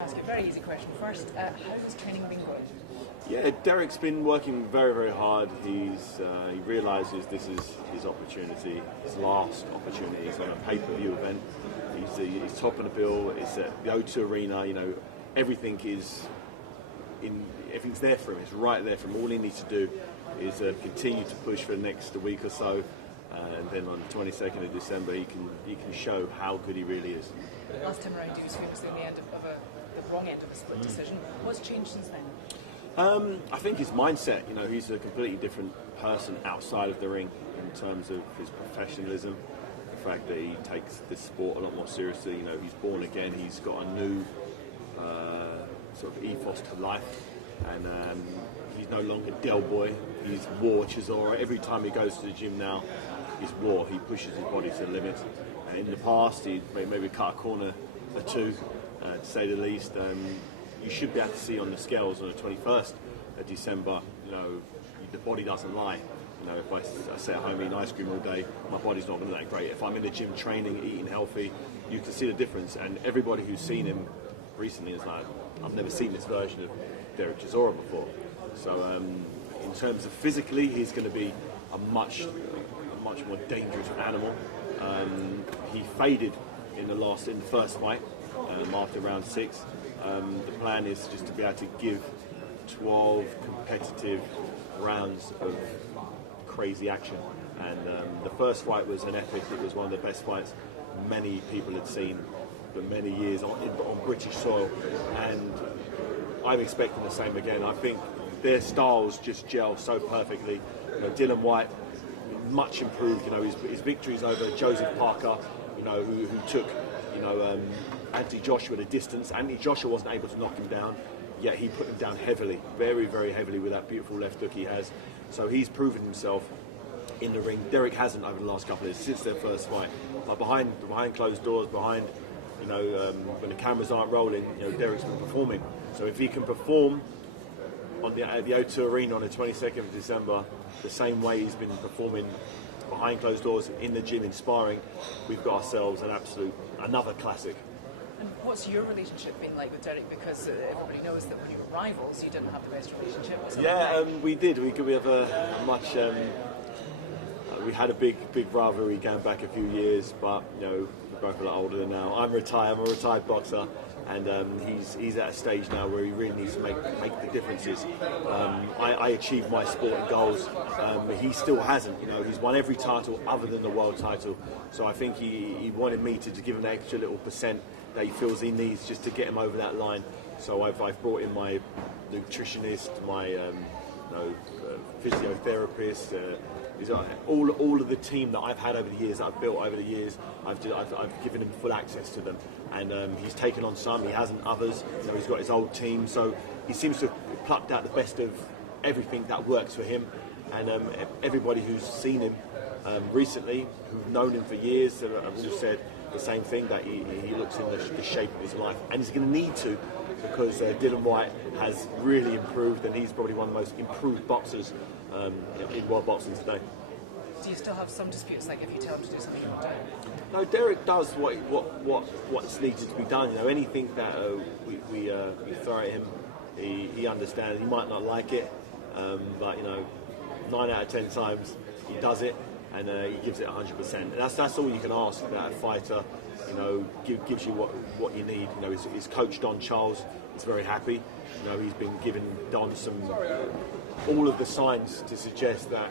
Ask you a very easy question first. How's training been going? Yeah, Derek's been working very, very hard. He realises this is his opportunity, his last opportunity. He's on a pay-per-view event. He's top of the bill. It's at the O2 Arena. You know, everything's there for him. It's right there for him. All he needs to do is continue to push for the next week or so, and then on the 22nd of December, he can show how good he really is. Last time around, he was famously in the end of the wrong end of a split decision. What's changed since then? I think his mindset. You know, he's a completely different person outside of the ring in terms of his professionalism. The fact that he takes this sport a lot more seriously. You know, he's born again. He's got a new sort of ethos to life, and he's no longer Del Boy. He's War Chisora. Every time he goes to the gym now, he's War. He pushes his body to the limit. In the past, he maybe cut a corner or two, to say the least. You should be able to see on the scales on the 21st of December, you know, the body doesn't lie. You know, if I sit at home eating ice cream all day, my body's not going to look that great. If I'm in the gym training, eating healthy, you can see the difference. And everybody who's seen him recently is like, I've never seen this version of Derek Chisora before. So in terms of physically, he's going to be a much more dangerous animal. He faded in the first fight after round 6. The plan is just to be able to give 12 competitive rounds of crazy action. And the first fight was an epic. It was one of the best fights many people had seen for many years on British soil. And I'm expecting the same again. I think their styles just gel so perfectly. You know, Dylan Whyte, much improved. You know, his victories over Joseph Parker, you know, who took, you know, Anthony Joshua at a distance. Anthony Joshua wasn't able to knock him down, yet he put him down heavily, very, very heavily with that beautiful left hook he has. So he's proven himself in the ring. Derek hasn't over the last couple of years, since their first fight. But behind closed doors, you know, when the cameras aren't rolling, you know, Derek's been performing. So if he can perform at the O2 Arena on the 22nd of December, the same way he's been performing behind closed doors in the gym, inspiring, we've got ourselves another classic. And what's your relationship been like with Derek? Because everybody knows that when you were rivals, you didn't have the best relationship. We did. We have a much. We had a big rivalry going back a few years, but you know, we're both a lot older than now. I'm retired. I'm a retired boxer, and he's at a stage now where he really needs to make the differences. I achieved my sporting goals. He still hasn't. You know, he's won every title other than the world title. So I think he wanted me to give him an extra little percent that he feels he needs just to get him over that line. So I've brought in my nutritionist, my physiotherapist. All of the team that I've had over the years, that I've built over the years, I've given him full access to them, and he's taken on some, he hasn't others. You know, he's got his old team, so he seems to have plucked out the best of everything that works for him. And everybody who's seen him recently, who've known him for years, have all said the same thing, that he looks in the shape of his life, and he's going to need to, because Dylan Whyte has really improved, and he's probably one of the most improved boxers in world boxing today. Do you still have some disputes, like if you tell him to do something, he won't do it? No, Derek does what's needed to be done. You know, anything that we throw at him, he understands. He might not like it, but you know, 9 out of 10 times he does it, and he gives it 100%. And that's all you can ask that a fighter. You know, gives you what you need. You know, his coach Don Charles is very happy. You know, he's been giving Don all of the signs to suggest that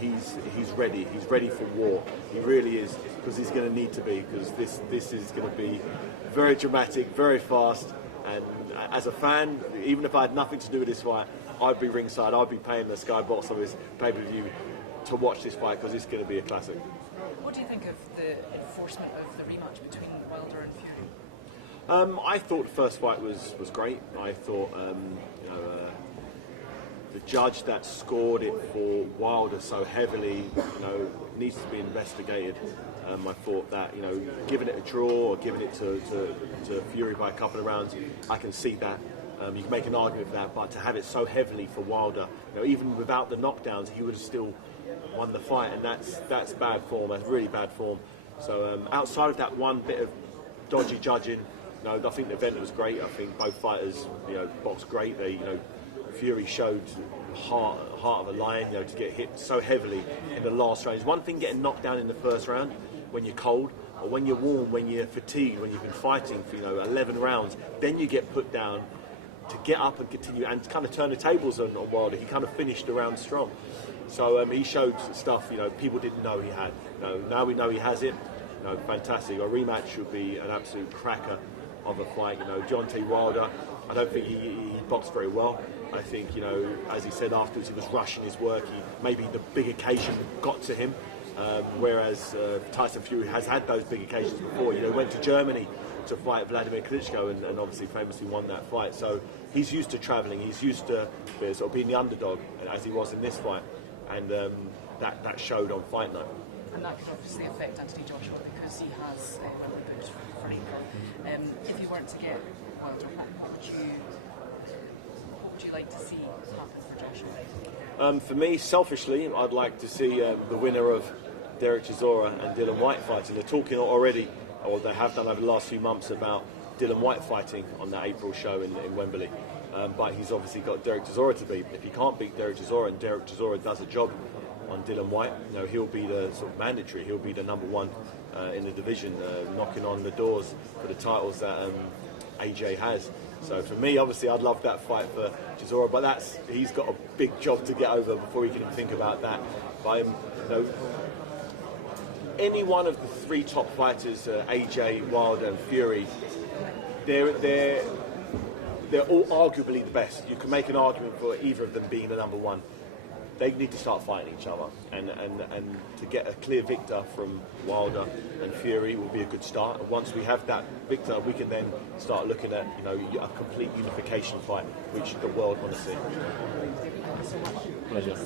he's ready. He's ready for war. He really is, because he's going to need to be, because this is going to be very dramatic, very fast. And as a fan, even if I had nothing to do with this fight, I'd be ringside. I'd be paying the Sky Box Office pay-per-view to watch this fight, because it's going to be a classic. What do you think of the enforcement of the rematch between Wilder and Fury? I thought the first fight was great. I thought the judge that scored it for Wilder so heavily, you know, needs to be investigated. I thought that, you know, giving it a draw or giving it to Fury by a couple of rounds, I can see that. You can make an argument for that, but to have it so heavily for Wilder, you know, even without the knockdowns, he would have still won the fight, and that's bad form. That's really bad form. So outside of that one bit of dodgy judging, No, I think the event was great. I think both fighters, boxed great. They, Fury showed heart of a lion, to get hit so heavily in the last round. It's one thing getting knocked down in the first round when you're cold, or when you're warm, when you're fatigued, when you've been fighting for 11 rounds. Then you get put down to get up and continue and kind of turn the tables on Wilder. He kind of finished the round strong. So he showed stuff people didn't know he had. Now we know he has it. Fantastic. A rematch would be an absolute cracker of a fight. John T. Wilder, I don't think he boxed very well. I think, as he said afterwards, he was rushing his work. Maybe the big occasion got to him, whereas Tyson Fury has had those big occasions before. He went to Germany to fight Vladimir Klitschko and obviously famously won that fight. So he's used to travelling. He's used to sort of being the underdog, as he was in this fight. And that showed on fight night. And that could obviously affect Anthony Joshua because he has really good for April. If you weren't to get Wilder, what would you like to see happen for Joshua? For me, selfishly, I'd like to see the winner of Derek Chisora and Dylan Whyte fighting. They're talking already, or they have done over the last few months, about Dylan Whyte fighting on that April show in Wembley. But he's obviously got Derek Chisora to beat. If he can't beat Derek Chisora and Derek Chisora does a job on Dylan Whyte, he'll be the sort of mandatory. He'll be the number one in the division, knocking on the doors for the titles that AJ has. So for me, obviously, I'd love that fight for Chisora, but he's got a big job to get over before he can even think about that. But any one of the three top fighters, AJ, Wilder, and Fury, they're all arguably the best. You can make an argument for either of them being the number one. They need to start fighting each other, and to get a clear victor from Wilder and Fury will be a good start. And once we have that victor, we can then start looking at a complete unification fight, which the world want to see. Pleasure.